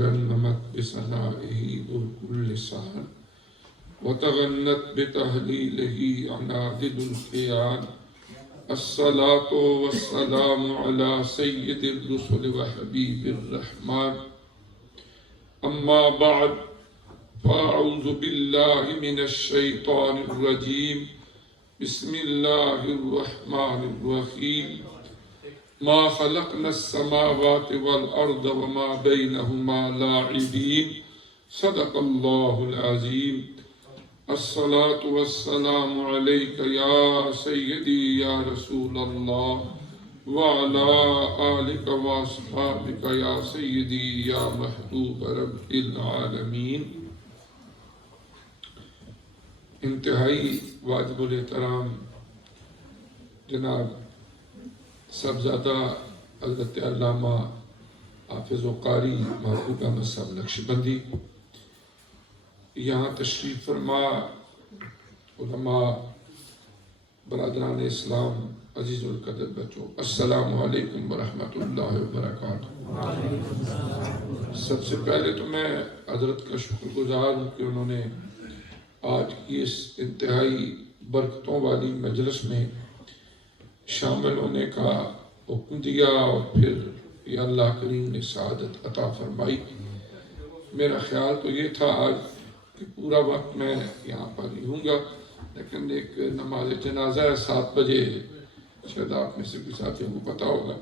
رنمت بثنائه ذو اللسان وتغنت بتهليله عنادد الخيان الصلاة والسلام على سيد الرسل وحبيب الرحمن أما بعد فأعوذ بالله من الشيطان الرجيم بسم الله الرحمن الرحيم ما خلقنا السماوات والأرض وما بينهما لاعبين صدق الله العظيم الصلاة والسلام عليك يا سيدي يا رسول الله وعلى آلك وأصحابك يا سيدي يا محبوب رب العالمین۔ انتہائی واجب الاحترام جناب صاحبزادہ حضرت علامہ حافظ و قاری محبوب احمد صاحب نقشبندی، یہاں تشریف فرما علماء، برادران اسلام، عزیز القدر بچوں، السلام علیکم ورحمۃ اللہ وبرکاتہ۔ سب سے پہلے تو میں حضرت کا شکر گزار ہوں کہ انہوں نے آج کی اس انتہائی برکتوں والی مجلس میں شامل ہونے کا حکم دیا اور پھر یہ اللہ کریم نے سعادت عطا فرمائی۔ میرا خیال تو یہ تھا آج کہ پورا وقت میں یہاں پر ہی ہوں گا، لیکن ایک نماز جنازہ ہے 7 بجے، شاید آپ میں سے بھی ساتھیوں کو پتا ہوگا،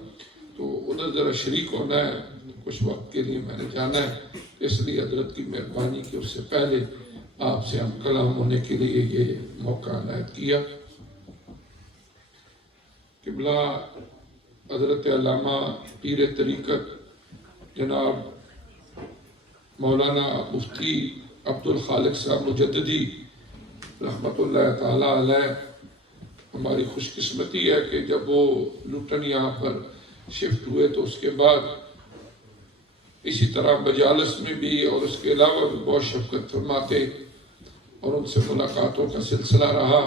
تو ادھر ذرا شریک ہونا ہے، کچھ وقت کے لیے میں نے جانا ہے، اس لیے حضرت کی مہربانی کی اس سے پہلے آپ سے ہم کلام ہونے کے لیے یہ موقع عنایت کیا۔ قبلہ حضرت علامہ پیر طریقت جناب مولانا مفتی عبد الخالق صاحب مجددی رحمت اللہ تعالیٰ علیہ، ہماری خوش قسمتی ہے کہ جب وہ لوٹن یہاں پر شفٹ ہوئے تو اس کے بعد اسی طرح مجالس میں بھی اور اس کے علاوہ بھی بہت شفقت فرماتے اور ان سے ملاقاتوں کا سلسلہ رہا۔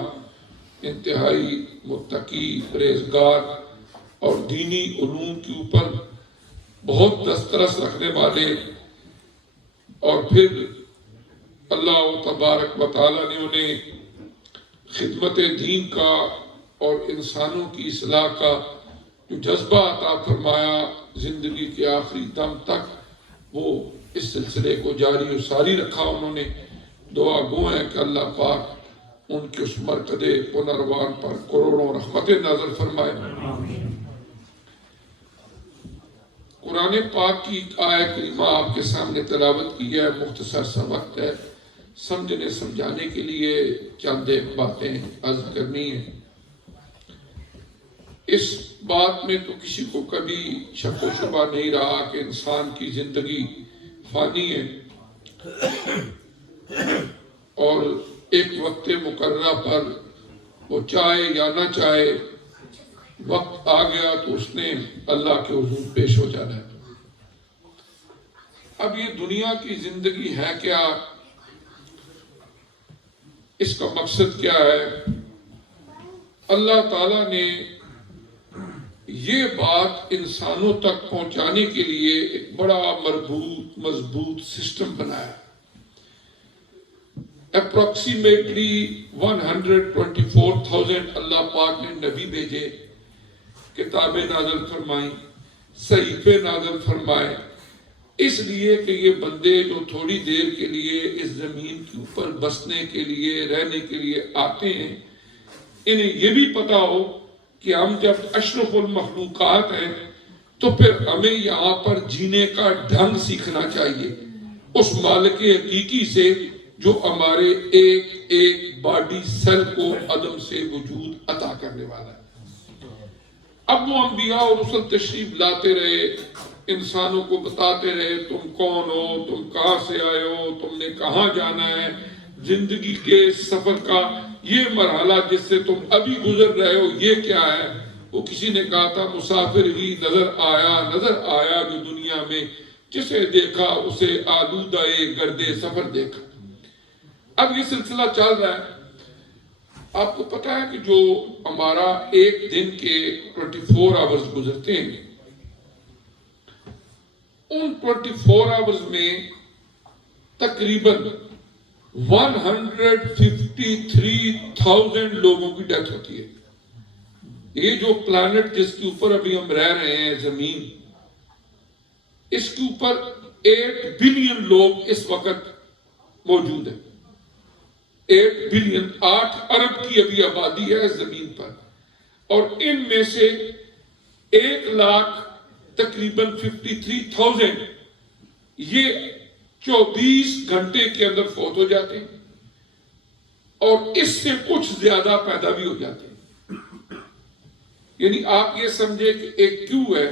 انتہائی متقی، پرہیزگار اور دینی علوم کے اوپر بہت دسترس رکھنے والے، اور پھر اللہ تبارک و تعالیٰ نے انہیں خدمت دین کا اور انسانوں کی اصلاح کا جو جذبہ عطا فرمایا، زندگی کے آخری دم تک وہ اس سلسلے کو جاری و ساری رکھا۔ انہوں نے دعا گو ہے کہ اللہ پاک ان کے اس مرکز پنروان پر کروڑوں رحمت نازل فرمائے۔ قرآن پاک کی آیت کریمہ آپ کے سامنے تلاوت کی ہے، مختصر سا وقت ہے، سمجھنے سمجھانے کے لیے چند باتیں عرض کرنی ہیں۔ اس بات میں تو کسی کو کبھی شک و شبہ نہیں رہا کہ انسان کی زندگی فانی ہے اور ایک وقت مقررہ پر وہ چاہے یا نہ چاہے وقت آ گیا تو اس نے اللہ کے حضور پیش ہو جانا ہے۔ اب یہ دنیا کی زندگی ہے کیا، اس کا مقصد کیا ہے؟ اللہ تعالیٰ نے یہ بات انسانوں تک پہنچانے کے لیے ایک بڑا مربوط مضبوط سسٹم بنایا۔ اپروکسیمیٹلی 124,000 اللہ پاک نے نبی بھیجے، کتابیں نازل فرمائیں، صحیفے نازل فرمائے، اس لیے کہ یہ بندے جو تھوڑی دیر کے لیے اس زمین کے اوپر بسنے کے لیے، رہنے کے لیے آتے ہیں، انہیں یہ بھی پتا ہو کہ ہم جب اشرف المخلوقات ہیں تو پھر ہمیں یہاں پر جینے کا ڈھنگ سیکھنا چاہیے اس مالک حقیقی سے جو ہمارے ایک ایک باڈی سیل کو عدم سے وجود عطا کرنے والا ہے۔ اب وہ انبیاء اور رسل تشریف لاتے رہے، انسانوں کو بتاتے رہے تم کون ہو، تم کہاں سے آئے ہو، تم نے کہاں جانا ہے، زندگی کے سفر کا یہ مرحلہ جس سے تم ابھی گزر رہے ہو یہ کیا ہے۔ وہ کسی نے کہا تھا مسافر ہی نظر آیا جو دنیا میں جسے دیکھا اسے آلودہ گرد سفر دیکھا۔ اب یہ سلسلہ چل رہا ہے۔ آپ کو پتا ہے کہ جو ہمارا ایک دن کے 24 آورز گزرتے ہیں ان 24 آورز میں تقریباً 153,000 لوگوں کی ڈیتھ ہوتی ہے. یہ جو پلانٹ جس کے اوپر ابھی ہم رہ رہے ہیں زمین، اس کے اوپر 8 بلین لوگ اس وقت موجود ہیں. 8 بلین، 8 ارب کی ابھی آبادی ہے اس زمین پر، اور ان میں سے 1 لاکھ تقریباً 53,000 یہ 24 گھنٹے کے اندر فوت ہو جاتے ہیں، اور اس سے کچھ زیادہ پیدا بھی ہو جاتے ہیں. یعنی آپ یہ سمجھے کہ ایک کیو ہے،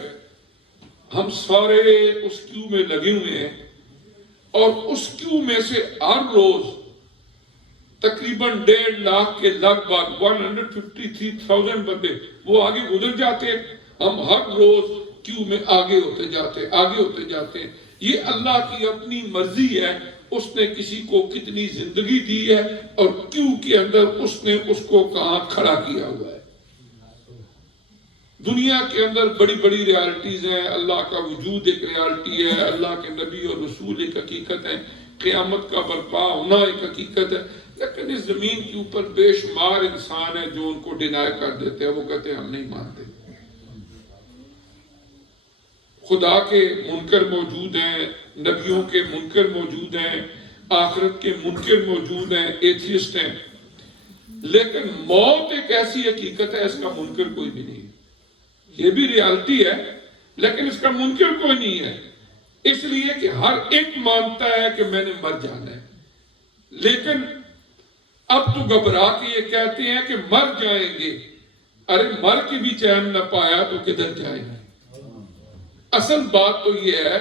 ہم سارے اس کیو میں لگے ہوئے ہیں، اور اس کیو میں سے ہر روز تقریباً 1.5 لاکھ کے لگ بھگ 153,000 بندے وہ آگے گزر جاتے ہیں. ہم ہر روز کیو میں آگے ہوتے جاتے ہیں. یہ اللہ کی اپنی مرضی ہے، اس نے کسی کو کتنی زندگی دی ہے اور کیو کے اندر اس نے اس کو کہاں کھڑا کیا ہوا ہے. دنیا کے اندر بڑی بڑی ریالٹیز ہیں. اللہ کا وجود ایک ریالٹی ہے، اللہ کے نبی اور رسول ایک حقیقت ہے، قیامت کا برپا ہونا ایک حقیقت ہے. لیکن اس زمین کے اوپر بے شمار انسان ہیں جو ان کو ڈینائی کر دیتے ہیں. وہ کہتے ہیں ہم نہیں مانتے. خدا کے منکر موجود ہیں، نبیوں کے منکر موجود ہیں، آخرت کے منکر موجود ہیں، ایتھیسٹ ہیں. لیکن موت ایک ایسی حقیقت ہے، اس کا منکر کوئی بھی نہیں ہے. یہ بھی ریالٹی ہے لیکن اس کا منکر کوئی نہیں ہے، اس لیے کہ ہر ایک مانتا ہے کہ میں نے مر جانا ہے. لیکن اب تو گھبرا کے یہ کہتے ہیں کہ مر جائیں گے. ارے مر کے بھی چین نہ پایا تو کدھر جائیں گے؟ اصل بات تو یہ ہے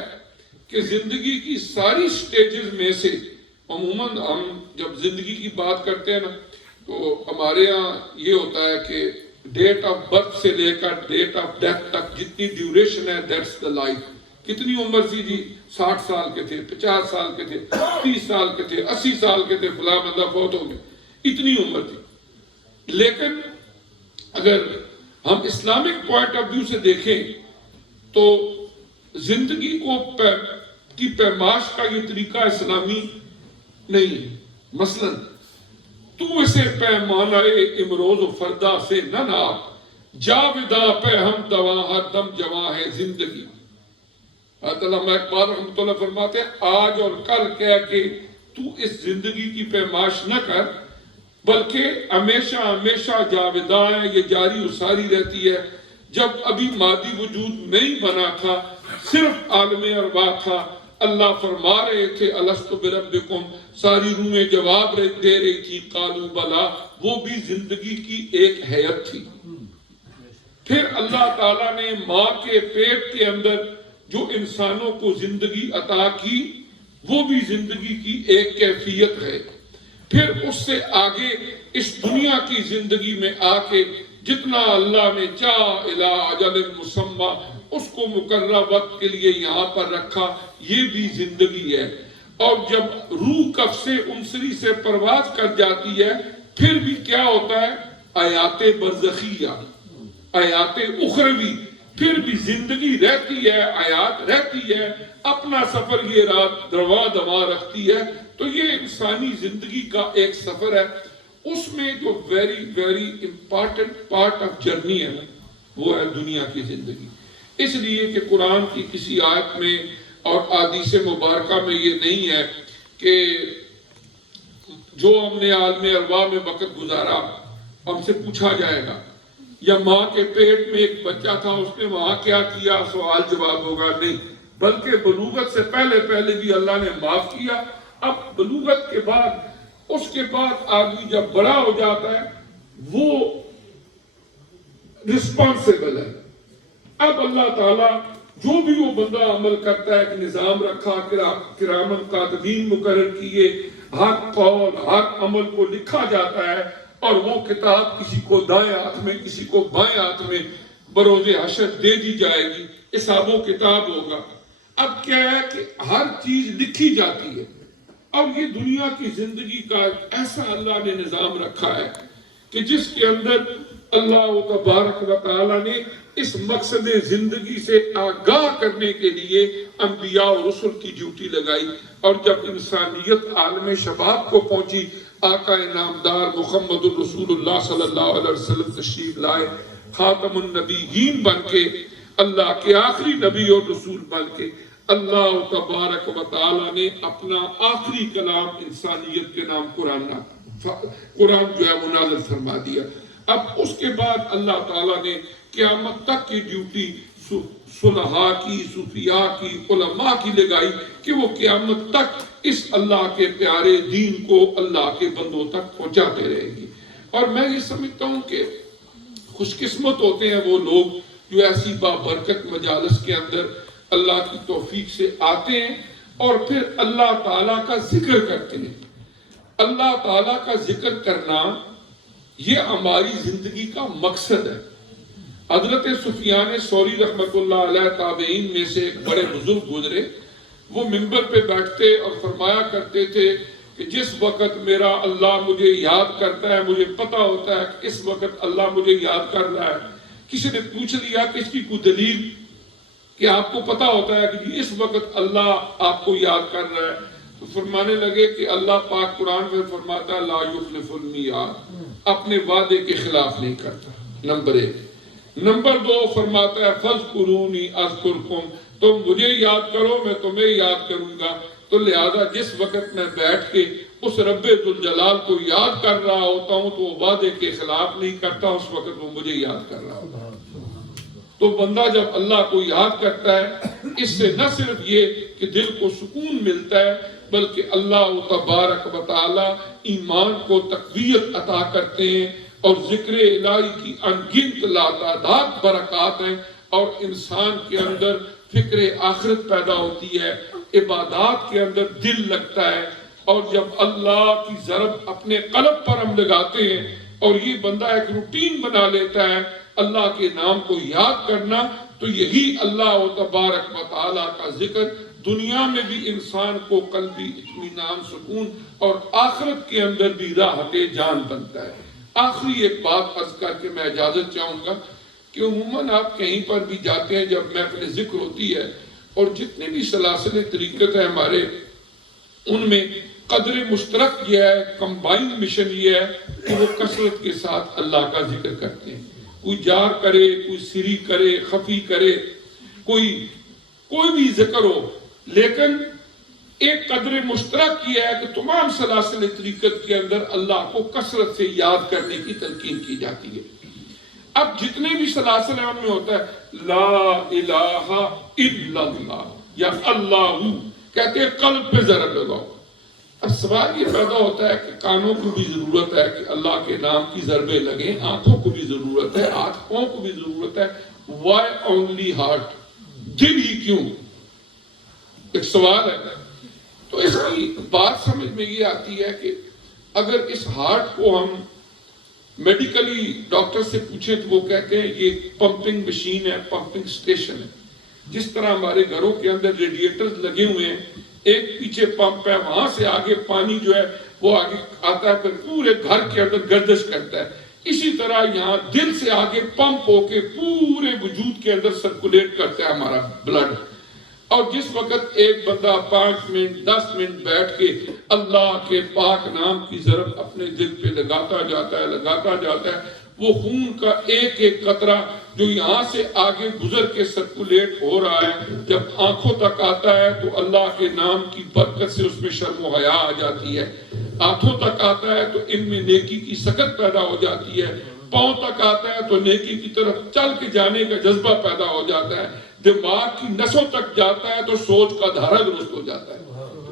کہ زندگی کی ساری سٹیجز میں سے عموماً ہم جب زندگی کی بات کرتے ہیں نا تو ہمارے ہاں یہ ہوتا ہے کہ ڈیٹ آف برتھ سے لے کر ڈیٹ آف ڈیتھ تک جتنی ڈیوریشن ہے دیٹس دا لائف. کتنی عمر تھی جی؟ 60 سال کے تھے، 50 سال کے تھے، 30 سال کے تھے، 80 سال کے تھے، فلاں بندہ فوت ہو گیا. اتنی عمر تھی. لیکن اگر ہم اسلامک پوائنٹ آف ویو سے دیکھیں تو زندگی کی پیمائش کا یہ طریقہ اسلامی نہیں ہے. مثلا تو اسے پیمانہ امروز و فردا سے نہ ناپ، جاویدہ پہ ہم دوا ہر دم جواں ہے زندگی. علامہ اقبال رحمۃ اللہ فرماتے ہیں آج اور کل کہہ کے تو اس زندگی کی پیمائش نہ کر، بلکہ ہمیشہ ہمیشہ جاویدہ ہے، یہ جاری و ساری رہتی ہے. جب ابھی مادی وجود نہیں بنا تھا، صرف عالم ارواح تھا، اللہ فرما رہے تھے الست بربکم، ساری روحیں جواب دے رہی تھی قالوا بلا. وہ بھی زندگی کی ایک حیت تھی. پھر اللہ تعالیٰ نے ماں کے پیٹ کے اندر جو انسانوں کو زندگی عطا کی وہ بھی زندگی کی ایک کیفیت ہے. پھر اس سے آگے اس دنیا کی زندگی میں آ کے جتنا اللہ نے چاہ الی اجل مسمى اس کو مقررہ وقت کے لیے یہاں پر رکھا، یہ بھی زندگی ہے. اور جب روح کف سے انصری سے پرواز کر جاتی ہے پھر بھی کیا ہوتا ہے؟ آیات برزخیہ، آیات اخروی، پھر بھی زندگی رہتی ہے، آیات رہتی ہے، اپنا سفر یہ رات رواں دواں رکھتی ہے. تو یہ انسانی زندگی کا ایک سفر ہے. اس میں جو very very important part of journey ہے وہ ہے دنیا کی زندگی. اس لیے کہ قرآن کی کسی آیت میں اور احادیث مبارکہ میں یہ نہیں ہے کہ جو ہم نے عالم ارواح میں وقت گزارا ہم سے پوچھا جائے گا، یا ماں کے پیٹ میں ایک بچہ تھا اس نے وہاں کیا کیا سوال جواب ہوگا. نہیں، بلکہ بلوغت سے پہلے بھی اللہ نے معاف کیا. اب بلوغت کے بعد اس کے بعد آدمی جب بڑا ہو جاتا ہے وہ رسپانسیبل ہے. اب اللہ تعالیٰ جو بھی وہ بندہ عمل کرتا ہے ایک نظام رکھا، کرامن کاتبین مقرر کیے، ہر قول ہر عمل کو لکھا جاتا ہے اور وہ کتاب کسی کو دائیں ہاتھ میں کسی کو بائیں ہاتھ میں بروز حشر دے دی جائے گی، حساب و کتاب ہوگا. اب کیا ہے کہ ہر چیز لکھی جاتی ہے. اب یہ دنیا کی زندگی کا ایسا اللہ نے نظام رکھا ہے کہ جس کے اندر اللہ تبارک و تعالی نے اس مقصد زندگی سے آگاہ کرنے کے لیے انبیاء و رسل کی ڈیوٹی لگائی، اور جب انسانیت عالم شباب کو پہنچی، آقا نامدار محمد الرسول اللہ صلی اللہ علیہ وسلم تشریف لائے، خاتم النبیین بن کے، اللہ کے آخری نبی اور رسول بن کے اللہ تبارک و تعالی نے اپنا آخری کلام انسانیت کے نام قرآن جو ہے وہ نازل فرما دیا۔ اب اس کے بعد اللہ تعالیٰ نے قیامت تک کی ڈیوٹی صلحاء کی، صوفیاء کی، علماء کی لگائی کہ وہ قیامت تک اس اللہ کے پیارے دین کو اللہ کے بندوں تک پہنچاتے رہیں گے۔ اور میں یہ سمجھتا ہوں کہ خوش قسمت ہوتے ہیں وہ لوگ جو ایسی بابرکت مجالس کے اندر اللہ کی توفیق سے آتے ہیں اور پھر اللہ تعالیٰ کا ذکر کرتے ہیں۔ اللہ تعالیٰ کا ذکر کرنا یہ ہماری زندگی کا مقصد ہے۔ حضرت سفیان ثوری رحمۃ اللہ علیہ تابعین میں سے ایک بڑے بزرگ گزرے، وہ منبر پہ بیٹھتے اور فرمایا کرتے تھے کہ جس وقت میرا اللہ مجھے یاد کرتا ہے، مجھے پتا ہوتا ہے کہ اس وقت اللہ مجھے یاد کر رہا ہے۔ کسی نے پوچھ لیا کہ اس کی کوئی دلیل، کہ آپ کو پتا ہوتا ہے کہ اس وقت اللہ آپ کو یاد کر رہا ہے؟ تو فرمانے لگے کہ اللہ پاک قرآن میں فرماتا ہے لا یخلف المیعاد، اپنے وعدے کے خلاف نہیں کرتا، نمبر 1۔ نمبر 2 فرماتا ہے فاذکرونی اذکرکم، تم مجھے یاد کرو میں تمہیں یاد کروں گا۔ تو لہذا جس وقت میں بیٹھ کے اس رب ذوالجلال کو یاد کر رہا ہوتا ہوں تو وہ وعدے کے خلاف نہیں کرتا، اس وقت وہ مجھے یاد کر رہا ہوتا ہے۔ تو بندہ جب اللہ کو یاد کرتا ہے، اس سے نہ صرف یہ کہ دل کو سکون ملتا ہے، بلکہ اللہ تبارک و تعالی ایمان کو تقویت عطا کرتے ہیں، اور ذکر الہی کی انگنت لاتعداد برکات ہیں، اور انسان کے اندر فکر آخرت پیدا ہوتی ہے، عبادات کے اندر دل لگتا ہے۔ اور جب اللہ کی ضرب اپنے قلب پر ہم لگاتے ہیں اور یہ بندہ ایک روٹین بنا لیتا ہے اللہ کے نام کو یاد کرنا، تو یہی اللہ تبارک و تعالیٰ کا ذکر دنیا میں بھی انسان کو قلبی اطمینان، سکون، اور آخرت کے اندر بھی راحت جان بنتا ہے۔ آخری ایک بات عرض کر کے میں اجازت چاہوں گا کہ عموماً آپ کہیں پر بھی جاتے ہیں جب محفل ذکر ہوتی ہے، اور جتنے بھی سلاسل طریقت ہیں ہمارے، ان میں قدر مشترک یہ ہے، کمبائن مشن یہ ہے کہ وہ کثرت کے ساتھ اللہ کا ذکر کرتے ہیں۔ کوئی جار کرے، کوئی سری کرے، خفی کرے، کوئی بھی ذکر ہو، لیکن ایک قدر مشترک یہ ہے کہ تمام سلاسل طریقت کے اندر اللہ کو کثرت سے یاد کرنے کی تلقین کی جاتی ہے۔ اب جتنے بھی سلاسل ہیں ان میں ہوتا ہے لا الہ الا اللہ یا اللہ، کہتے ہیں قلب پہ ضرب لگاؤ۔ اب سوال یہ پیدا ہوتا ہے کہ کانوں کو بھی ضرورت ہے کہ اللہ کے نام کی ضربیں لگیں، آنکھوں کو بھی ضرورت ہے، ہاتھوں کو بھی ضرورت ہے، why only heart؟ دل ہی کیوں؟ ایک سوال ہے۔ تو اس کی بات سمجھ میں یہ آتی ہے کہ اگر اس ہارٹ کو ہم میڈیکلی ڈاکٹر سے پوچھیں تو وہ کہتے ہیں یہ پمپنگ مشین ہے، پمپنگ سٹیشن ہے۔ جس طرح ہمارے گھروں کے اندر ریڈیٹرز لگے ہوئے ہیں، ایک پیچھے پمپ ہے، وہاں سے آگے پانی جو ہے وہ آگے آتا ہے، پھر پورے گھر کے اندر گردش کرتا ہے۔ اسی طرح یہاں دل سے آگے پمپ ہو کے پورے وجود کے اندر سرکولیٹ کرتا ہے ہمارا بلڈ۔ اور جس وقت ایک بندہ 5 منٹ 10 منٹ بیٹھ کے اللہ کے پاک نام کی ضرب اپنے دل پہ لگاتا جاتا ہے، وہ خون کا ایک ایک قطرہ جو یہاں سے آگے گزر کے سرکولیٹ ہو رہا ہے، جب آنکھوں تک آتا ہے تو اللہ کے نام کی برکت سے اس میں شرم و حیا آ جاتی ہے، ہاتھوں تک آتا ہے تو ان میں نیکی کی سکت پیدا ہو جاتی ہے، پاؤں تک آتا ہے تو نیکی کی طرف چل کے جانے کا جذبہ پیدا ہو جاتا ہے، دماغ کی نسوں تک جاتا ہے تو سوچ کا دھارا درست ہو جاتا ہے۔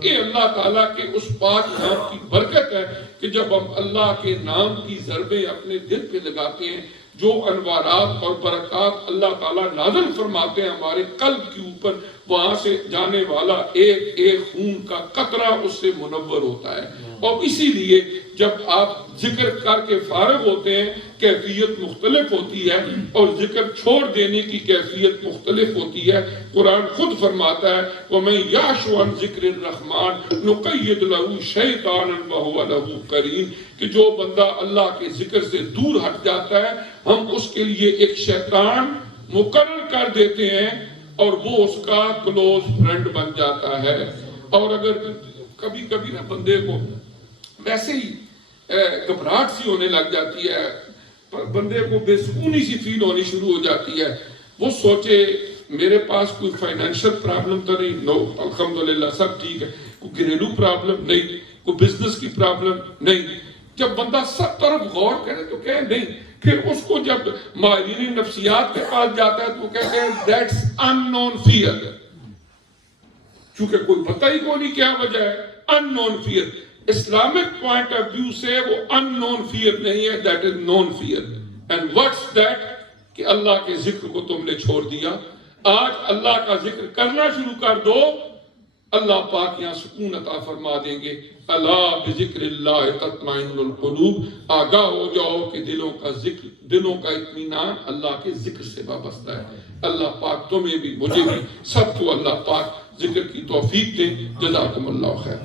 یہ اللہ تعالیٰ کے اس پاک نام کی برکت ہے کہ جب ہم اللہ کے نام کی ضربیں اپنے دل پہ لگاتے ہیں، جو انوارات اور برکات اللہ تعالیٰ نازل فرماتے ہیں ہمارے قلب کے اوپر، وہاں سے جانے والا ایک ایک خون کا قطرہ اس سے منور ہوتا ہے. اور اسی لیے جب آپ ذکر کر کے فارغ ہوتے ہیں کیفیت مختلف ہوتی ہے اور ذکر چھوڑ دینے کی کیفیت مختلف ہوتی ہے. قرآن خود فرماتا ہے وَمَن يَعْشُ عَن ذِكْرِ الرَّحْمَٰنِ نُقَيِّضْ لَهُ شَيْطَانًا وَهُوَ لَهُ قَرِينٌ کہ جو بندہ اللہ کے ذکر سے دور ہٹ جاتا ہے ہم اس کے لیے ایک شیطان مقرر کر دیتے ہیں اور وہ اس کا کلوز فرینڈ بن جاتا ہے. اور اگر کبھی کبھی نا بندے کو ویسے ہی گھبراہٹ سی ہونے لگ جاتی ہے, بندے کو بے سکونی سی فیل ہونی شروع ہو جاتی ہے, وہ سوچے میرے پاس کوئی فائنینشل پرابلم تو نہیں, نو الحمدللہ سب ٹھیک ہے, کوئی گھریلو پرابلم نہیں, کوئی بزنس کی پرابلم نہیں. جب بندہ سب طرف غور کرے تو کہے نہیں, پھر اس کو جب ماہرین نفسیات کے پاس جاتا ہے تو کہتے ہیں دیٹس ان نون فیئر, چونکہ کوئی پتہ ہی کو نہیں کیا وجہ ہے, unknown fear. Islamic point of view سے وہ ان نون فیئر نہیں ہے, that is known fear. And what's that کہ اللہ کے ذکر کو تم نے چھوڑ دیا. آج اللہ کا ذکر کرنا شروع کر دو, اللہ پاک یہاں سکون عطا فرما دیں گے. اللہ بذکر اللہ تطمئن القلوب, آگاہ ہو جاؤ کہ دلوں کا ذکر, دلوں کا اطمینان اللہ کے ذکر سے وابستہ ہے. اللہ پاک تمہیں بھی مجھے بھی سب کو اللہ پاک ذکر کی توفیق دے. جزاکم اللہ خیر.